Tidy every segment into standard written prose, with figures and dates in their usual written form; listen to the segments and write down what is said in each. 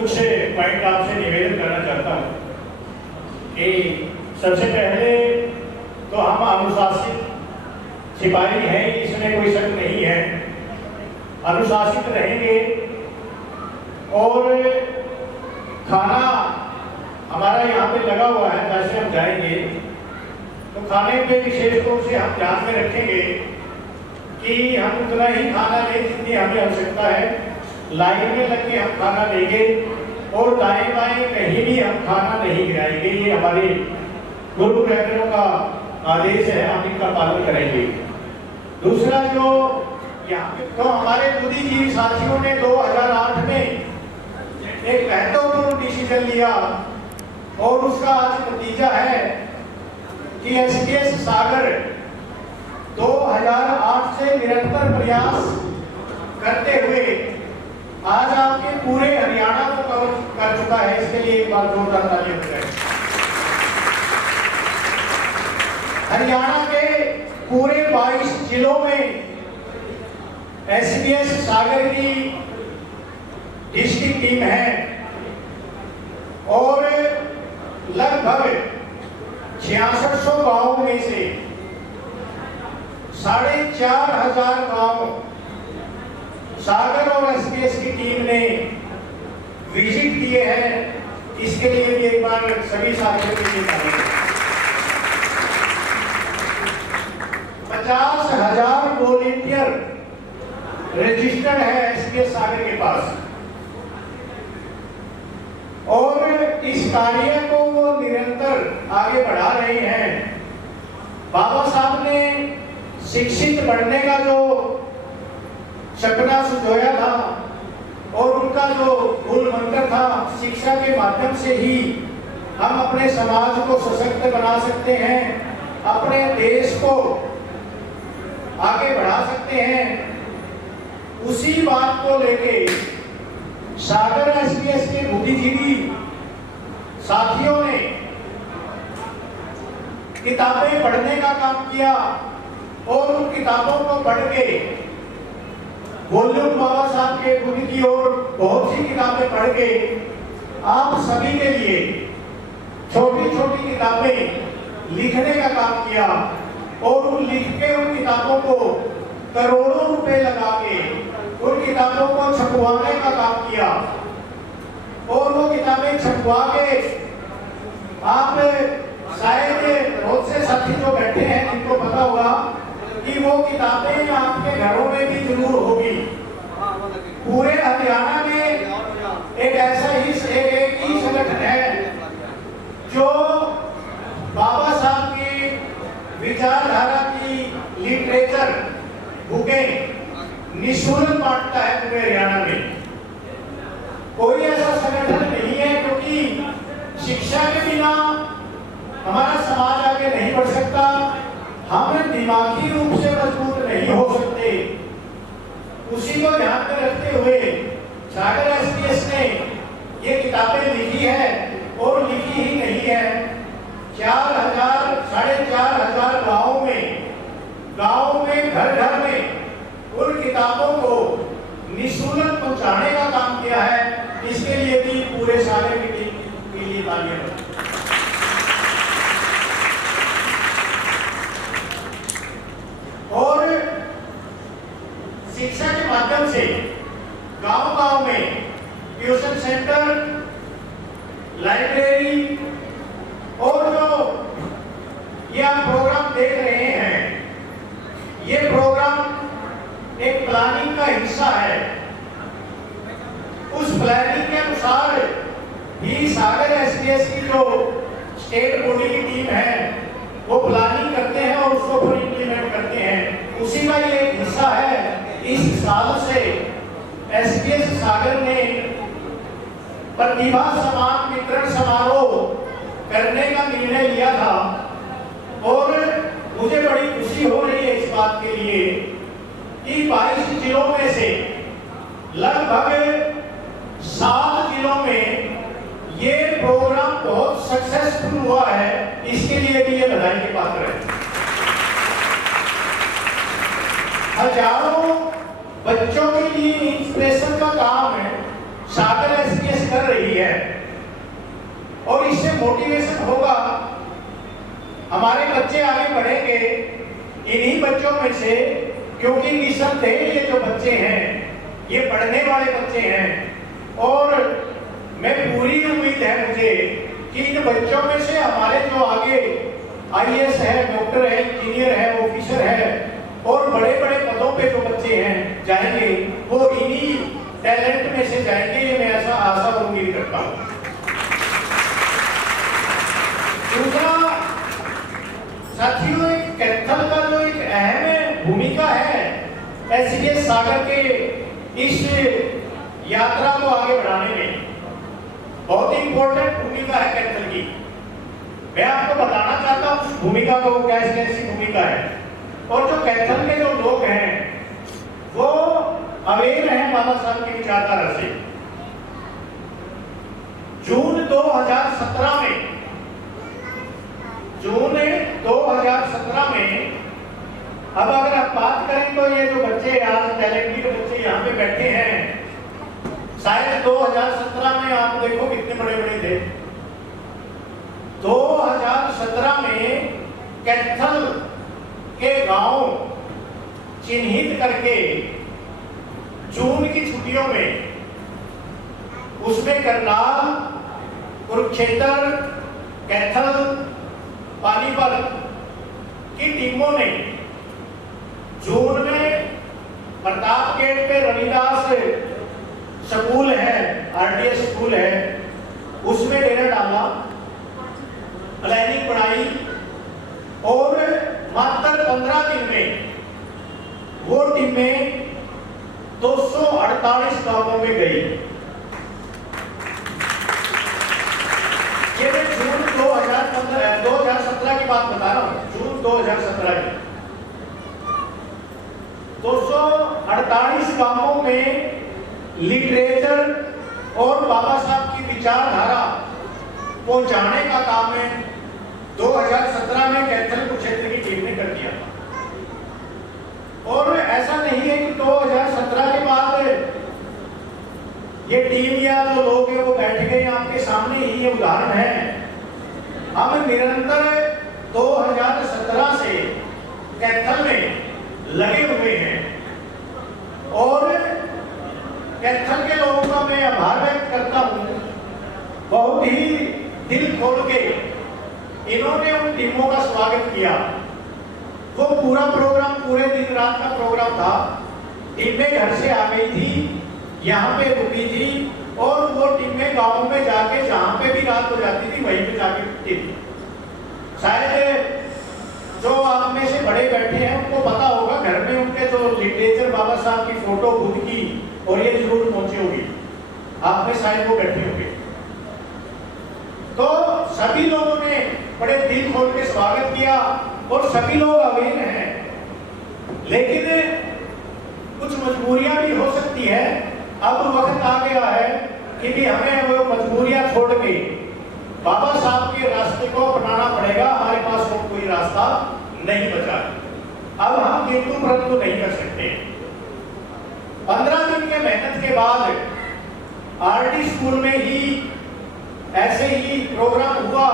कुछ पॉइंट आपसे निवेदन करना चाहता हूँ कि सबसे पहले तो हम अनुशासित सिपाही हैं, इसमें कोई शक नहीं है। अनुशासित रहेंगे और खाना हमारा यहाँ पे लगा हुआ है, जैसे हम जाएंगे तो खाने पे विशेष रूप से हम ध्यान में रखेंगे कि हम उतना ही खाना लें जितनी हमें आवश्यकता है। लाइन में लग के हम खाना लेंगे और दाएं बाएं कहीं भी हम खाना नहीं गिराएंगे। ये हमारे गुरु रहबरों का आदेश है, हम इनका पालन करेंगे। दूसरा जो यहाँ तो हमारे बुद्धिजीवी साथियों ने 2008 में एक महत्वपूर्ण डिसीजन लिया और उसका आज नतीजा है कि एसकेएस सागर 2008 से निरंतर प्रयास करते हुए आज आपके पूरे हरियाणा को कवर कर चुका है। इसके लिए एक बार जोरदार तालियां बजाएं। हरियाणा के पूरे 22 जिलों में एसकेएस सागर की डिस्ट्रिक्ट टीम है और लगभग 6600 गांवों में से 4500 गांव सागर और एसकेएस की टीम ने विजिट किए हैं। इसके लिए भी एक बार सभी साथियों के लिए 50,000 वॉलंटियर रजिस्टर्ड है एसकेएस सागर के पास और इस कार्य को वो निरंतर आगे बढ़ा रहे हैं। बाबा साहब ने शिक्षित बनने का जो सपना सुझाया था और उनका जो मूल मंत्र था, शिक्षा के माध्यम से ही हम अपने समाज को सशक्त बना सकते हैं, अपने देश को आगे बढ़ा सकते हैं। उसी बात को लेके सागर एसकेएस के बुद्धिजीवी साथियों ने किताबें पढ़ने का काम किया और उन किताबों को पढ़ के वॉल्यूम बाबा साहब के बुक की और बहुत सी किताबें पढ़ के आप सभी के लिए छोटी छोटी किताबें लिखने का काम किया और उन लिख के उन किताबों को करोड़ों रुपए लगा के उन किताबों को छपवाने का काम किया और वो किताबें छपवा के आप शायद बहुत से साथी जो बैठे हैं जिनको पता होगा कि वो किताबें आपके घरों में भी जरूर होगी। पूरे हरियाणा में एक ऐसा ही एक ही संगठन है जो बाबा साहब की विचारधारा की लिटरेचर बुकें निःशुल्क बांटता है पूरे हरियाणा में। कोई ऐसा संगठन नहीं है, क्योंकि शिक्षा के बिना हमारा समाज आगे नहीं बढ़ सकता, हम दिमागी रूप से मजबूत नहीं हो सकते। उसी को ध्यान में रखते हुए सागर एसकेएस ने ये किताबें लिखी है और लिखी ही नहीं है। 4,000 4,500 गाँव में घर घर में उन किताबों को निःशुल्क पहुंचाने का काम किया है। इसके लिए भी पूरे सागर की टीम के लिए तालियां। और शिक्षा के माध्यम से गांव-गांव में ट्यूशन सेंटर, लाइब्रेरी और जो ये आप प्रोग्राम देख रहे हैं, ये प्रोग्राम एक प्लानिंग का हिस्सा है। उस प्लानिंग के अनुसार ही सागर एसकेएस की जो स्टेट बॉडी की टीम है वो प्लानिंग करते हैं और उसको फिर इंप्लीमेंट करते हैं। उसी का ये एक हिस्सा है। इस साल से एसकेएस सागर ने प्रतिभा सम्मान वितरण समारोह करने का निर्णय लिया था और मुझे बड़ी खुशी हो रही है इस बात के लिए कि 22 जिलों में से लगभग 7 जिलों में ये प्रोग्राम बहुत सक्सेसफुल हुआ है। इसके लिए भी ये बधाई के पात्र है। हजारों बच्चों के लिए इंस्पिरेशन का काम है सागर एसकेएस कर रही है और इससे मोटिवेशन होगा, हमारे बच्चे आगे बढ़ेंगे इन्हीं बच्चों में से, क्योंकि निस्संदेह ये जो बच्चे हैं ये पढ़ने वाले बच्चे हैं और मैं पूरी उम्मीद है मुझे कि इन बच्चों में से हमारे जो आगे आईएएस है, डॉक्टर है, इंजीनियर है, ऑफिसर है और बड़े बड़े पदों पे जो बच्चे हैं जाएंगे वो इन्हीं टैलेंट में से जाएंगे, ये मैं ऐसा आशा और उम्मीद करता हूँ। दूसरा साथियों, एक कैथल का जो एक अहम भूमिका है एसडीएस सागर के इस यात्रा को आगे बढ़ाने में, बहुत ही इंपॉर्टेंट भूमिका है कैथल की। मैं आपको बताना चाहता हूँ उस भूमिका को, कैसी भूमिका है। और जो कैथल के जो लोग हैं वो अवेयर हैं बाबा साहब की विचारधारा से। जून 2017 में अब अगर आप बात करें तो ये जो बच्चे आज टैलेंटेड बच्चे यहाँ पे बैठे हैं, शायद 2017 में आप देखो कितने बड़े बड़े थे। 2017 में कैथल के गांव चिन्हित करके जून की छुट्टियों में उसमें करनाल, कुरुक्षेत्र, कैथल, पानीपत की टीमों ने जून में प्रताप गेट पे रविदास स्कूल है, आरडीएस स्कूल है, उसमें डेरा डाला, प्लानिंग बनाई और मात्र 15 दिन में वो टीमें 248 गांवों में गई। ये मैं जून 2017 की बात बता रहा हूँ, जून 2017 की 248 गांवों में लिटरेचर और बाबा साहब की विचारधारा पहुंचाने का काम है 2017 में कैथल कुरुक्षेत्र की टीम ने कर दिया। और ऐसा नहीं है कि 2017 के बाद ये टीम या जो लोग हैं वो बैठ गए, आपके सामने ही ये उदाहरण है। हम निरंतर 2017 से कैथल में लगे हुए हैं और कैथल के लोगों का मैं आभार व्यक्त करता हूं, बहुत ही दिल खोल के इन्होंने उन टीमों का स्वागत किया। वो पूरा प्रोग्राम, पूरे दिन रात का प्रोग्राम था। टीमें घर से आ गई थी, यहाँ पे रुकी थी और वो टीमें गाँव में जाके जहाँ पे भी रात हो जाती थी वहीं पे जाके रुकती थी। शायद जो आप में से बड़े बैठे हैं उनको पता होगा, घर में उनके जो लिटरेचर बाबा साहब की फोटो खुद की और ये जरूर पहुंची होगी, आप में शायद वो बैठे होंगे। तो सभी लोगों ने बड़े दिल खोल के स्वागत किया और सभी लोग अवेयर हैं। लेकिन कुछ मजबूरियां भी हो सकती है। अब वक्त आ गया है कि भी हमें वो मजबूरियां छोड़ के बाबा साहब के रास्ते को अपनाना पड़ेगा। हमारे पास और कोई रास्ता नहीं बचा। अब हम किंतु परंतु नहीं कर सकते। 15 दिन के मेहनत के बाद आरडी स्कूल में ही ऐसे ही प्रोग्राम हुआ।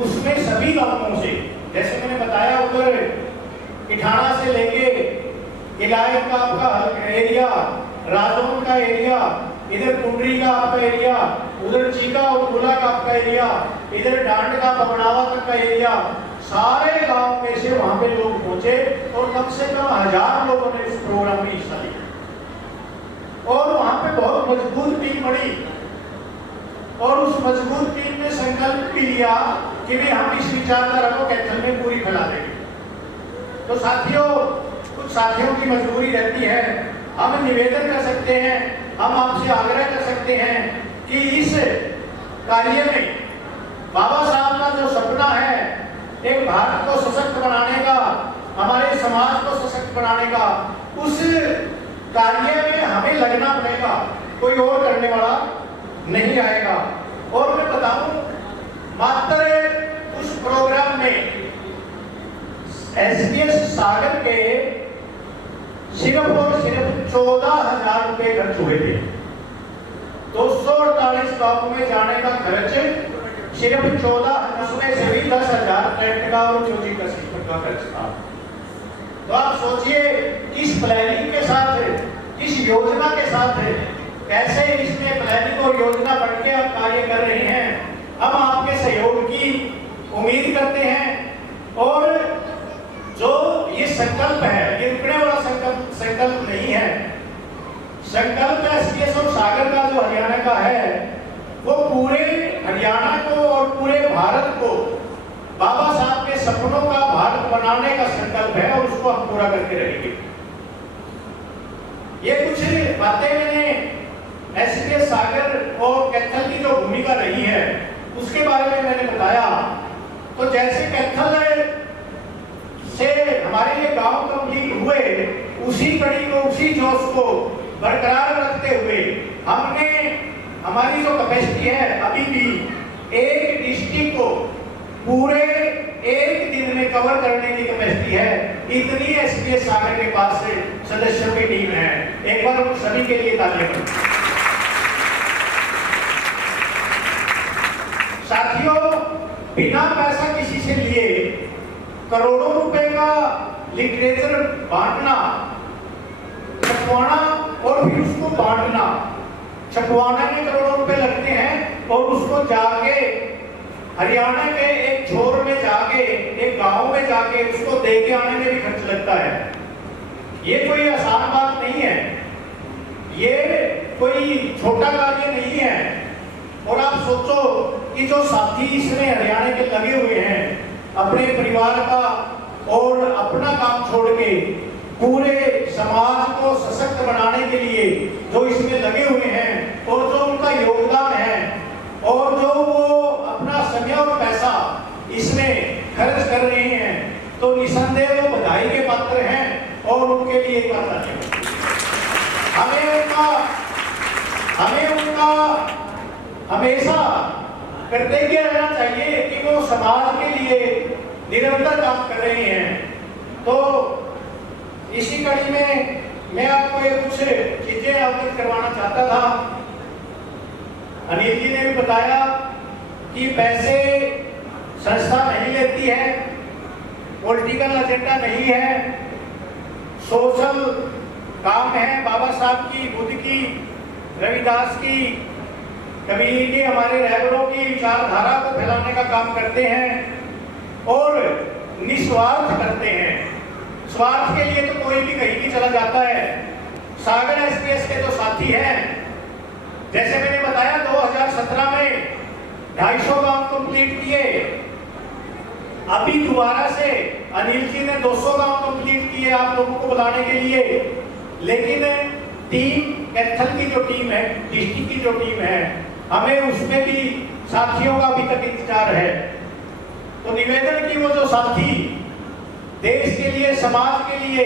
उसमें सभी गांवों से, जैसे मैंने बताया, उधर इठाना से लेके इलायत का आपका एरिया, राजौन का एरिया, इधर कुंडरी का आपका एरिया, उधर चीका और गुला का आपका एरिया, इधर डांड का बमनावा तक का एरिया, सारे गांव में से वहां पे लोग पहुंचे और कम से कम 1000 लोगों ने इस प्रोग्राम में हिस्सा लिया। और वहां पे बहुत मजबूत टीम बनी और उस मजबूत टीम ने संकल्प भी लिया कि भी हम इस विचारधारा को कैथल में पूरी फैला देंगे। तो साथियों, कुछ साथियों की मजबूरी रहती है। हम निवेदन कर सकते हैं, हम आपसे आग्रह कर सकते हैं कि इस कार्य में बाबा साहब का जो सपना है, एक भारत को सशक्त बनाने का, हमारे समाज को सशक्त बनाने का, उस कार्य में हमें लगना पड़ेगा। कोई और करने वाला नहीं आएगा। और मैं बताऊं, मात्र उस प्रोग्राम में एसडीएस सागर के सिर्फ और सिर्फ 14,000 रुपए खर्च हुए थे। 248 वाले स्टॉक में जाने का खर्च सिर्फ 14, उसमें से भी 10,000 टेंट का और चोरी का सिस्टम का खर्च था। तो आप सोचिए किस प्लानिंग के साथ, किस योजना के साथ, कैसे इसमें प्लानिंग और योजना बन के आप कार्य कर रहे हैं। हम आपके सहयोग की उम्मीद करते हैं और जो ये संकल्प है, ये रुकने वाला संकल्प नहीं है। संकल्प एसपीएस और सागर का जो हरियाणा का है, वो पूरे हरियाणा को और पूरे भारत को बाबा साहब के सपनों का भारत बनाने का संकल्प है और उसको हम पूरा करके रहेंगे। ये कुछ बातें मैंने एसपीएस सागर और कैथल की जो भूमिका रही है उसके बारे में मैंने बताया। तो जैसे कैथल से हमारे ये गांव कंप्लीट हुए, उसी कड़ी को, उसी जोश को बरकरार रखते हुए हमने, हमारी जो कैपेसिटी है अभी भी एक डिस्ट्रिक्ट को पूरे एक दिन में कवर करने की कैपेसिटी है। इतनी एसपीएस सागर के पास से सदस्यों की टीम है। एक बार उन सभी के लिए तालियां बजाएं। साथियों, बिना पैसा किसी से लिए करोड़ों रुपए का लिटरेचर बांटना, छपवाना और फिर उसको बांटना, छपवाने में करोड़ों रुपए लगते हैं और उसको जाके हरियाणा के एक छोर में जाके, एक गांव में जाके उसको दे के आने में भी खर्च लगता है। ये कोई आसान बात नहीं है, ये कोई छोटा कार्य नहीं है। और आप सोचो कि जो साथी इसमें हरियाणा के लगे हुए हैं, अपने परिवार का और अपना काम छोड़ के पूरे समाज को सशक्त बनाने के लिए जो इसमें लगे हुए हैं और जो उनका योगदान है और जो वो अपना समय और पैसा इसमें खर्च कर रहे हैं, तो निसंदेह वो बधाई के पात्र हैं और उनके लिए एक बात है, हमें उनका हमेशा कृतज्ञ रहना चाहिए कि वो समाज के लिए निरंतर काम कर रहे हैं। तो इसी कड़ी में मैं आपको ये कुछ चीजें अवगत करवाना चाहता था। अनिल जी ने भी बताया कि पैसे संस्था नहीं लेती है, पॉलिटिकल एजेंडा नहीं है, सोशल काम है। बाबा साहब की, बुद्ध की, रविदास की, कबीर की, हमारे रहबरों की विचारधारा को फैलाने का काम करते हैं और निस्वार्थ करते हैं। स्वार्थ के लिए तो कोई भी कहीं भी चला जाता है। सागर एसपीएस के जो साथी हैं, जैसे मैंने बताया 2017 में 250 गांव कंप्लीट किए, अभी दोबारा से अनिल जी ने 200 गांव कंप्लीट किए आप लोगों को बुलाने के लिए। लेकिन टीम कैथल की जो टीम है, डिस्ट्रिक्ट की जो टीम है, हमें उसमें भी साथियों का अभी तक इंतजार है। तो निवेदन की वो जो साथी देश के लिए, समाज के लिए,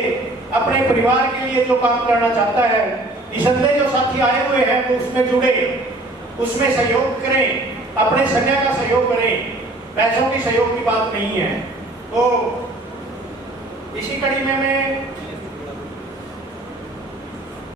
अपने परिवार के लिए जो काम करना चाहता है, निसंदेह जो साथी आए हुए हैं वो उसमें जुड़े, उसमें सहयोग करें, अपने समय का सहयोग करें, पैसों की सहयोग की बात नहीं है। तो इसी कड़ी में मैं